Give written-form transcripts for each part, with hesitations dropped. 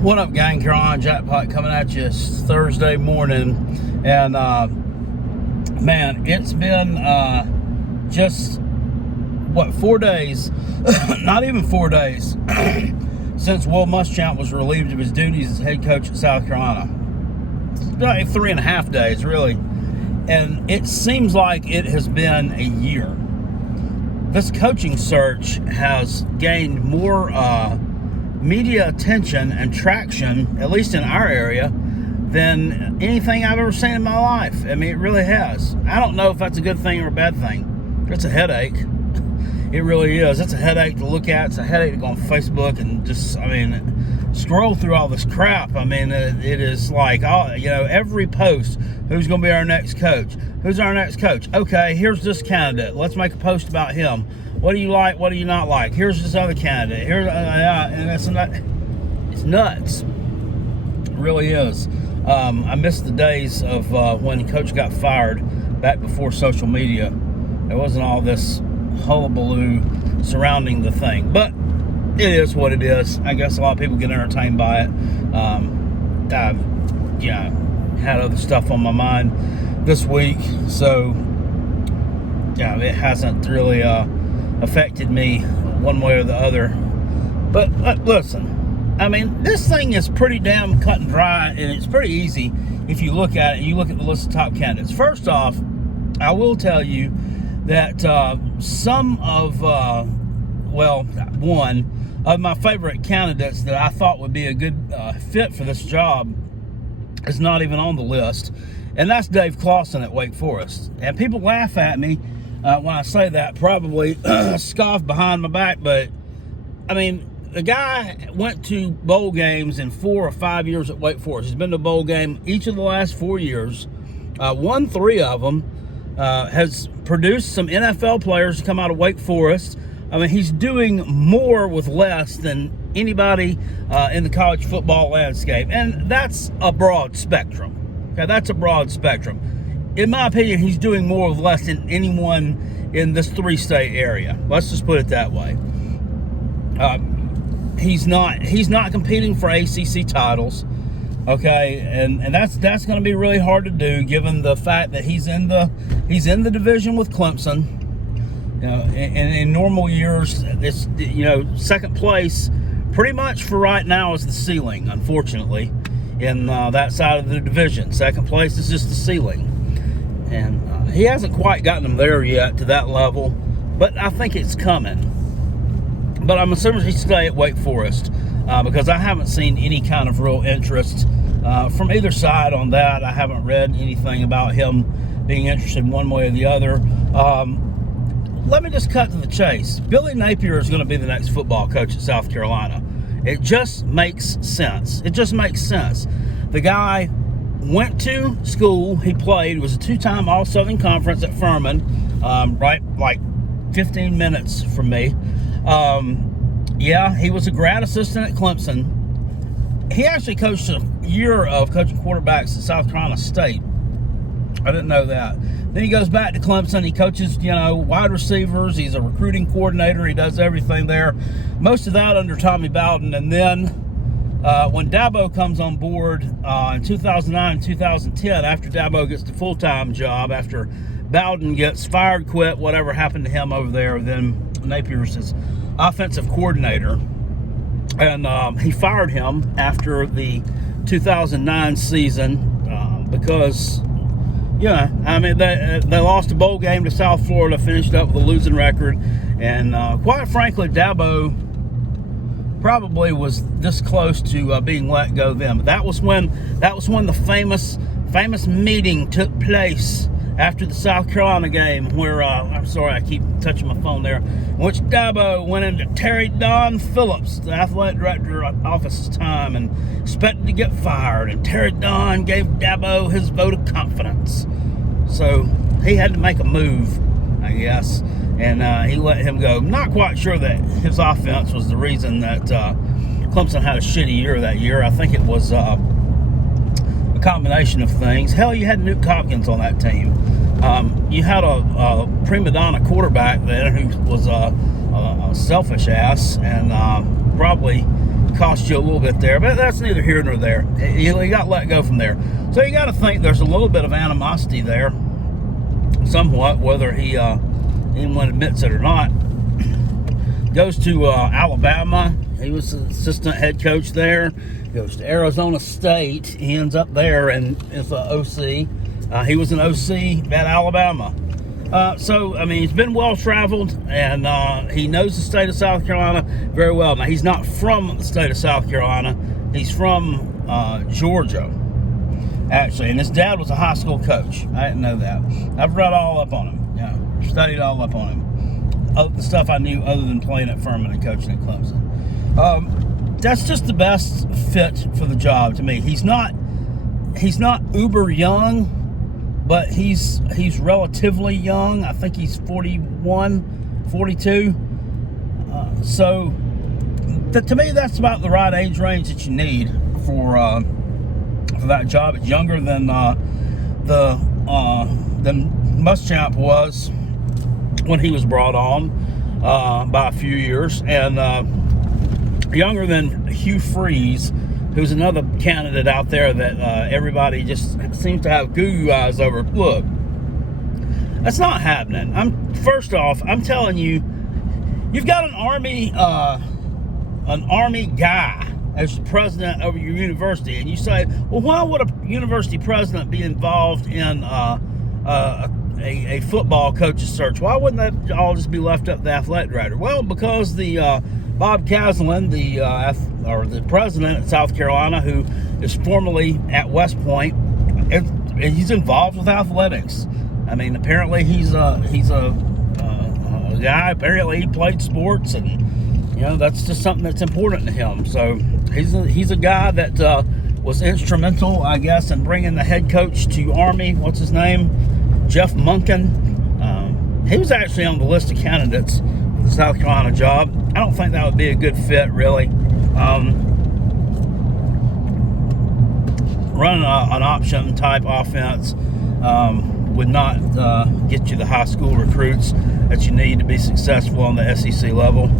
What up, gang? Carolina Jackpot coming at you Thursday morning. And, man, it's been just, 4 days? Not even 4 days since Will Muschamp was relieved of his duties as head coach at South Carolina. Like 3.5 days, really. And it seems like it has been a year. This coaching search has gained more media attention and traction, at least in our area, than anything I've ever seen in my life. I mean, it really has. I don't know if that's a good thing or a bad thing. It's a headache. It really is. It's a headache to look at. It's a headache to go on Facebook and just, scroll through all this crap. It is like, every post, who's going to be our next coach? Who's our next coach? Okay, here's this candidate. Let's make a post about him. What do you like? What do you not like? Here's this other candidate. And it's nuts. It really is. I miss the days of when Coach got fired back before social media. There wasn't all this hullabaloo surrounding the thing. But it is what it is. I guess a lot of people get entertained by it. I've had other stuff on my mind this week. So, it hasn't really affected me one way or the other. But listen, this thing is pretty damn cut and dry, and it's pretty easy if you look at it. You look at the list of top candidates. First off, I will tell you that some of, one of my favorite candidates that I thought would be a good fit for this job is not even on the list, and that's Dave Clawson at Wake Forest. And people laugh at me when I say that, probably scoff behind my back, but the guy went to bowl games in 4 or 5 years at Wake Forest. He's been to a bowl game each of the last 4 years, won 3 of them, has produced some NFL players to come out of Wake Forest. He's doing more with less than anybody in the college football landscape, and that's a broad spectrum. Okay, that's a broad spectrum. In my opinion, he's doing more with less than anyone in this 3-state area. Let's just put it that way. He's not competing for ACC titles, okay, and that's going to be really hard to do given the fact that he's in the division with Clemson. In normal years, it's second place pretty much for right now is the ceiling, unfortunately, in that side of the division. Second place is just the ceiling, and he hasn't quite gotten them there yet to that level, but I think it's coming. But I'm assuming he'll stay at Wake Forest because I haven't seen any kind of real interest from either side on that. I haven't read anything about him being interested one way or the other. Let me just cut to the chase. Billy Napier is going to be the next football coach at South Carolina. It just makes sense. It just makes sense. The guy went to school. He played, was a 2-time All-Southern Conference at Furman, right, like 15 minutes from me. He was a grad assistant at Clemson. He actually coached a year of coaching quarterbacks at South Carolina State. I didn't know that. Then he goes back to Clemson. He coaches, wide receivers. He's a recruiting coordinator. He does everything there. Most of that under Tommy Bowden. And then when Dabo comes on board in 2009 and 2010, after Dabo gets the full-time job, after Bowden gets fired, quit, whatever happened to him over there, then Napier's his offensive coordinator. And he fired him after the 2009 season because... they lost a bowl game to South Florida, finished up with a losing record, and quite frankly, Dabo probably was this close to being let go then. But that was when the famous meeting took place after the South Carolina game, where I'm sorry, I keep touching my phone there, in which Dabo went into Terry Don Phillips, the athletic director office's time, and expected to get fired. And Terry Don gave Dabo his vote of confidence, so he had to make a move, I guess, and he let him go. Not quite sure that his offense was the reason that Clemson had a shitty year that year. I think it was a combination of things. Hell, you had Newt Hopkins on that team. You had a prima donna quarterback then who was a selfish ass and probably cost you a little bit there, but that's neither here nor there. He got let go from there. So you got to think there's a little bit of animosity there, somewhat, whether anyone admits it or not. Goes to Alabama. He was the assistant head coach there. Goes to Arizona State. He ends up there and is an OC. He was an OC at Alabama. So, I mean, he's been well-traveled, and he knows the state of South Carolina very well. Now, he's not from the state of South Carolina. He's from Georgia, actually. And his dad was a high school coach. I didn't know that. I've read all up on him. Yeah, studied all up on him. The stuff I knew other than playing at Furman and coaching at Clemson. That's just the best fit for the job to me. He's not uber young, but he's relatively young. I think he's 41, 42. So to me, that's about the right age range that you need for that job. It's younger than Muschamp was when he was brought on by a few years, and younger than Hugh Freeze, who's another candidate out there that everybody just seems to have goo eyes over. Look, that's not happening. First off, I'm telling you, you've got an army guy as the president of your university, and you say, well, why would a university president be involved in a football coach's search? Why wouldn't that all just be left up to the athletic director? Well, because the Bob Caslin, the president of South Carolina, who is formerly at West Point, he's involved with athletics. I mean, apparently he's a guy. Apparently he played sports, and that's just something that's important to him. So he's a guy that was instrumental, I guess, in bringing the head coach to Army. What's his name? Jeff Monken. He was actually on the list of candidates for the South Carolina job. I don't think that would be a good fit, really. Running an option type offense would not get you the high school recruits that you need to be successful on the SEC level.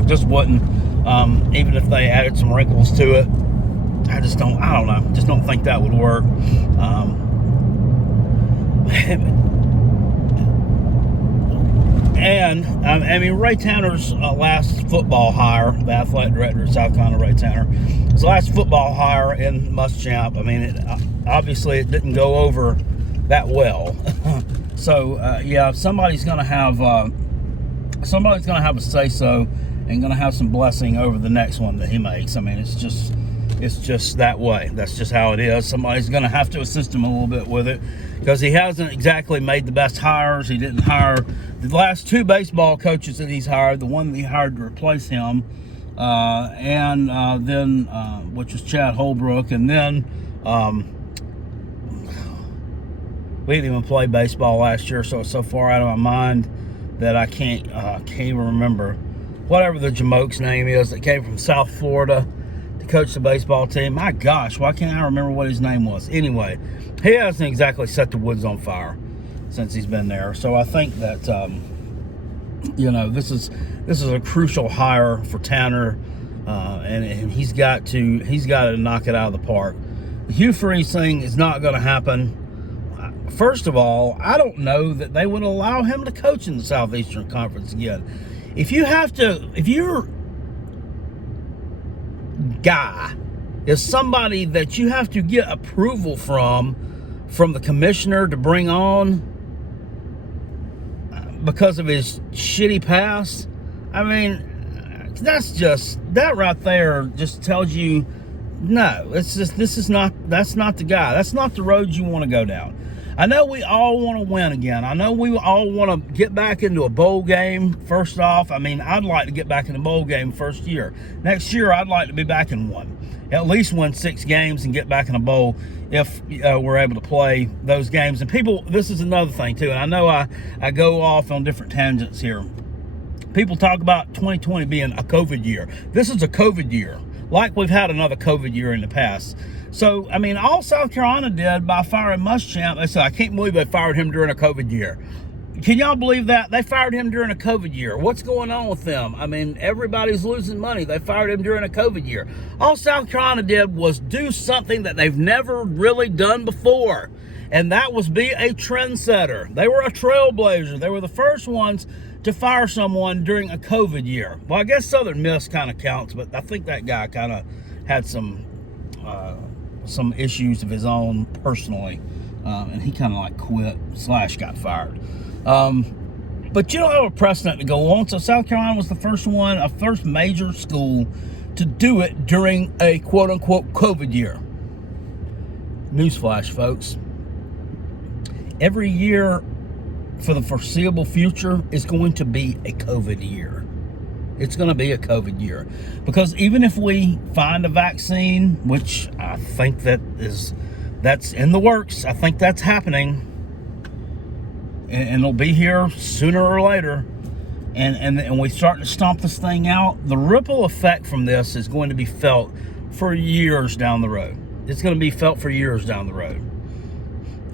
It just wouldn't. Even if they added some wrinkles to it, I don't know. Just don't think that would work. And I mean, Ray Tanner's last football hire, the athletic director of South Carolina, Ray Tanner, his last football hire in Muschamp. I mean, obviously it didn't go over that well. So yeah, somebody's going to have a say-so and going to have some blessing over the next one that he makes. I mean, it's just that way. That's just how it is. Somebody's going to have to assist him a little bit with it, because he hasn't exactly made the best hires. He didn't hire the last two baseball coaches that he's hired, the one that he hired to replace him, and then which was Chad Holbrook, and then we didn't even play baseball last year, so it's so far out of my mind that I can't even remember whatever the Jamoke's name is that came from South Florida to coach the baseball team. My gosh, why can't I remember what his name was? Anyway, he hasn't exactly set the woods on fire since he's been there. So I think that this is a crucial hire for Tanner, and he's got to knock it out of the park. The Hugh Freeze thing is not going to happen. First of all, I don't know that they would allow him to coach in the Southeastern Conference again. If your guy is somebody that you have to get approval from the commissioner to bring on because of his shitty past, I mean, that right there just tells you, no, that's not the guy. That's not the road you want to go down. I know we all want to win again. I know we all want to get back into a bowl game. First off, I mean, I'd like to get back in the bowl game first year. Next year, I'd like to be back in one. At least win 6 games and get back in a bowl if we're able to play those games. And people, this is another thing too, and I know I go off on different tangents here. People talk about 2020 being a COVID year. This is a COVID year, like we've had another COVID year in the past. So, I mean, all South Carolina did by firing Muschamp, they said, I can't believe they fired him during a COVID year. Can y'all believe that? They fired him during a COVID year. What's going on with them? I mean, everybody's losing money. They fired him during a COVID year. All South Carolina did was do something that they've never really done before, and that was be a trendsetter. They were a trailblazer. They were the first ones to fire someone during a COVID year. Well, I guess Southern Miss kind of counts, but I think that guy kind of had some issues of his own personally, and he kind of like quit / got fired. But you don't have a precedent to go on. So South Carolina was the first one, a first major school to do it during a quote unquote COVID year. Newsflash, folks. Every year for the foreseeable future is going to be a COVID year. It's going to be a COVID year. Because even if we find a vaccine, which I think that's in the works, I think that's happening, and it'll be here sooner or later, and we start to stomp this thing out, the ripple effect from this is going to be felt for years down the road. It's going to be felt for years down the road.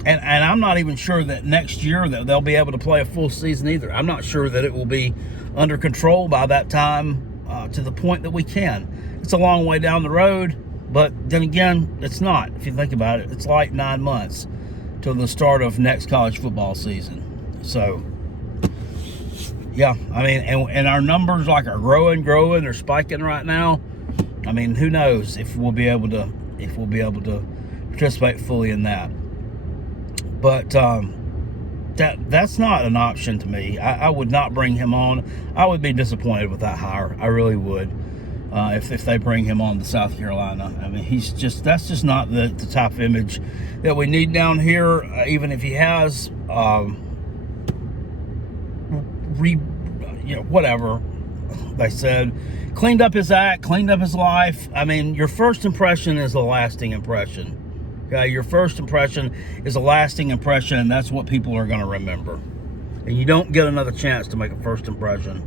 And I'm not even sure that next year that they'll be able to play a full season either. I'm not sure that it will be under control by that time, to the point that we can. It's a long way down the road, but then again, it's not. If you think about it, it's like 9 months till the start of next college football season. So, yeah, I mean, and our numbers like are growing, they're spiking right now. I mean, who knows if we'll be able to participate fully in that. But that's not an option to me. I would not bring him on. I would be disappointed with that hire. I really would. If they bring him on to South Carolina. I mean, that's just not the type of image that we need down here. Even if he has, whatever they said, cleaned up his act, cleaned up his life. I mean, your first impression is a lasting impression. Okay, your first impression is a lasting impression, and that's what people are going to remember. And you don't get another chance to make a first impression.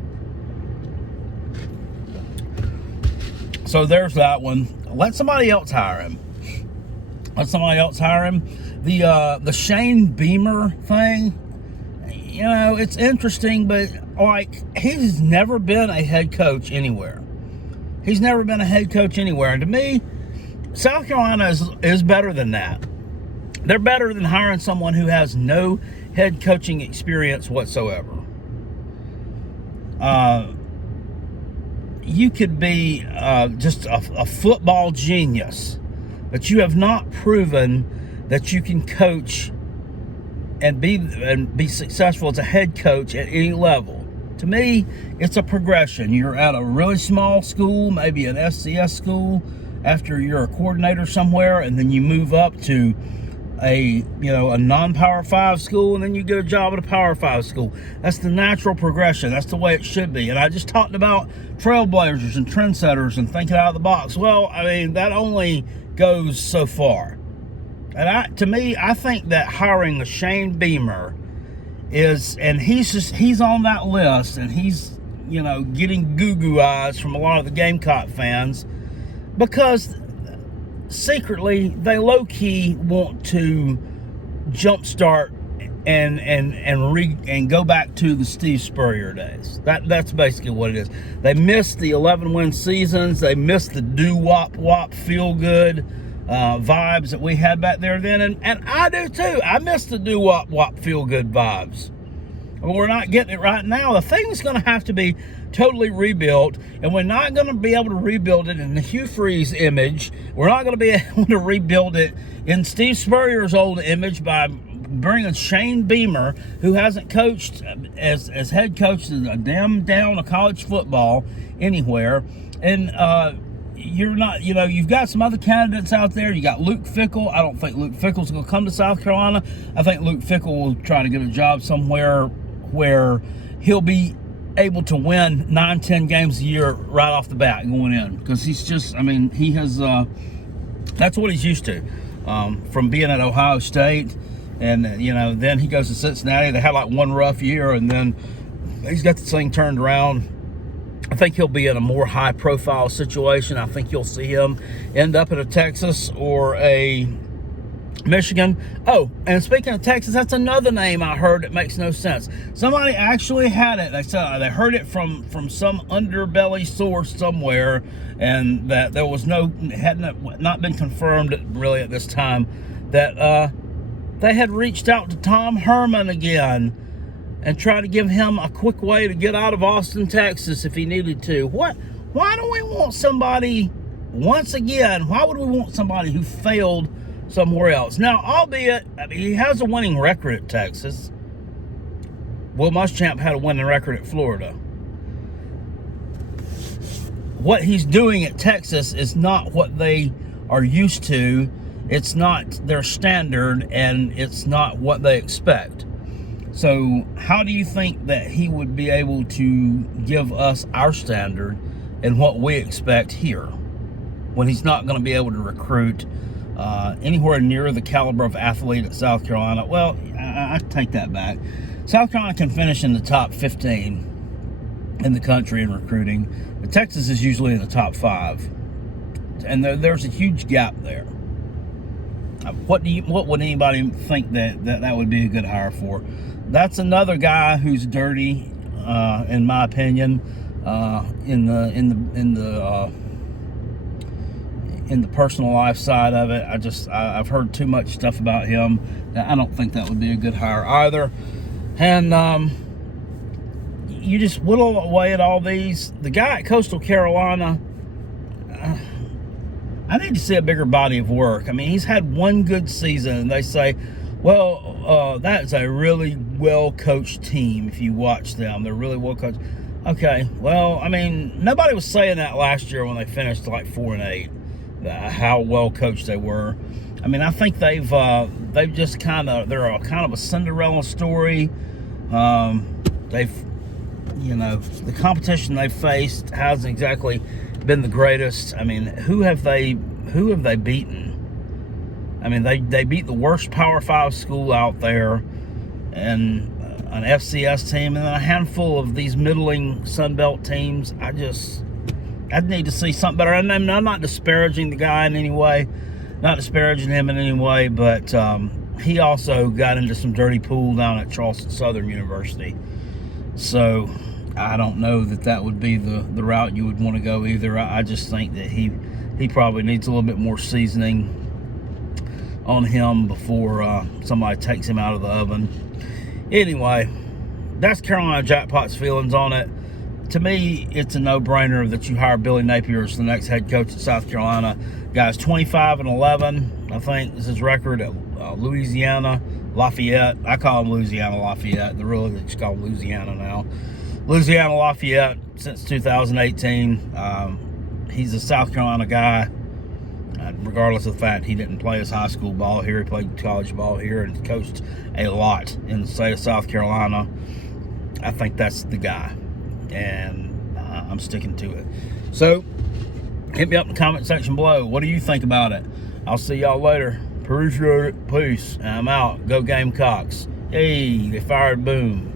So there's that one. Let somebody else hire him. The Shane Beamer thing, it's interesting, but like, he's never been a head coach anywhere. And to me, South Carolina is better than that. They're better than hiring someone who has no head coaching experience whatsoever. You could be just a football genius, but you have not proven that you can coach and be successful as a head coach at any level. To me, it's a progression. You're at a really small school, maybe an SCS school, after you're a coordinator somewhere, and then you move up to a non-Power 5 school, and then you get a job at a Power 5 school. That's the natural progression. That's the way it should be. And I just talked about trailblazers and trendsetters and thinking out of the box. Well, I mean, that only goes so far. And I think that hiring a Shane Beamer he's on that list, and he's, getting goo-goo eyes from a lot of the Gamecock fans, because secretly they low-key want to jumpstart and go back to the Steve Spurrier days. That's basically what it is. They missed the 11-win seasons. They missed the do-wop-wop feel-good vibes that we had back there then, and I do too. I miss the do-wop-wop feel-good vibes. But we're not getting it right now. The thing is going to have to be totally rebuilt, and we're not going to be able to rebuild it in the Hugh Freeze image. We're not going to be able to rebuild it in Steve Spurrier's old image by bringing Shane Beamer, who hasn't coached as head coach a damn down of college football anywhere. And you're not, you've got some other candidates out there. You got Luke Fickell. I don't think Luke Fickell's going to come to South Carolina. I think Luke Fickell will try to get a job somewhere where he'll be able to win 9-10 games a year right off the bat going in, because he's just, he has, that's what he's used to, from being at Ohio State, and then he goes to Cincinnati. They had like one rough year, and then he's got the thing turned around. I think he'll be in a more high profile situation. I think you'll see him end up at a Texas or a Michigan. Oh, and speaking of Texas, that's another name I heard that makes no sense. Somebody actually had it. They said they heard it from some underbelly source somewhere, and that there was had not been confirmed really at this time, that they had reached out to Tom Herman again and tried to give him a quick way to get out of Austin, Texas if he needed to. What? Why do we want somebody, once again, why would we want somebody who failed somewhere else? Now, albeit, I mean, he has a winning record at Texas. Will Muschamp had a winning record at Florida. What he's doing at Texas is not what they are used to. It's not their standard, and it's not what they expect. So how do you think that he would be able to give us our standard and what we expect here when he's not going to be able to recruit anywhere near the caliber of athlete at South Carolina? Well, I take that back. South Carolina can finish in the top 15 in the country in recruiting, but Texas is usually in the top 5, and there's a huge gap there. What would anybody think that would be a good hire for? That's another guy who's dirty, in my opinion, in the personal life side of it. I've heard too much stuff about him. I don't think that would be a good hire either. And you just whittle away at all these. The guy at Coastal Carolina, I need to see a bigger body of work. I mean, he's had one good season, and they say, well, that's a really well-coached team. If you watch them, they're really well-coached. Okay, well, I mean, nobody was saying that last year when they finished like 4-8, how well-coached they were. I mean, I think they've just they're a kind of a Cinderella story. They've, the competition they've faced hasn't exactly been the greatest. I mean, who have they beaten? I mean, they beat the worst Power 5 school out there, and an FCS team, and then a handful of these middling Sun Belt teams. I'd need to see something better. And I'm not disparaging the guy in any way, not disparaging him in any way, but he also got into some dirty pool down at Charleston Southern University. So I don't know that would be the route you would want to go either. I just think that he probably needs a little bit more seasoning on him before somebody takes him out of the oven. Anyway, that's Carolina Jackpot's feelings on it. To me, it's a no-brainer that you hire Billy Napier as the next head coach at South Carolina. Guy's 25-11, I think, is his record at Louisiana Lafayette. I call him Louisiana Lafayette. They just call him Louisiana now. Louisiana Lafayette since 2018. He's a South Carolina guy, regardless of the fact he didn't play his high school ball here. He played college ball here and coached a lot in the state of South Carolina. I think that's the guy, and I'm sticking to it. So hit me up in the comment section below. What do you think about it? I'll see y'all later. Appreciate it. Peace. I'm out. Go Gamecocks. Hey, they fired Boom.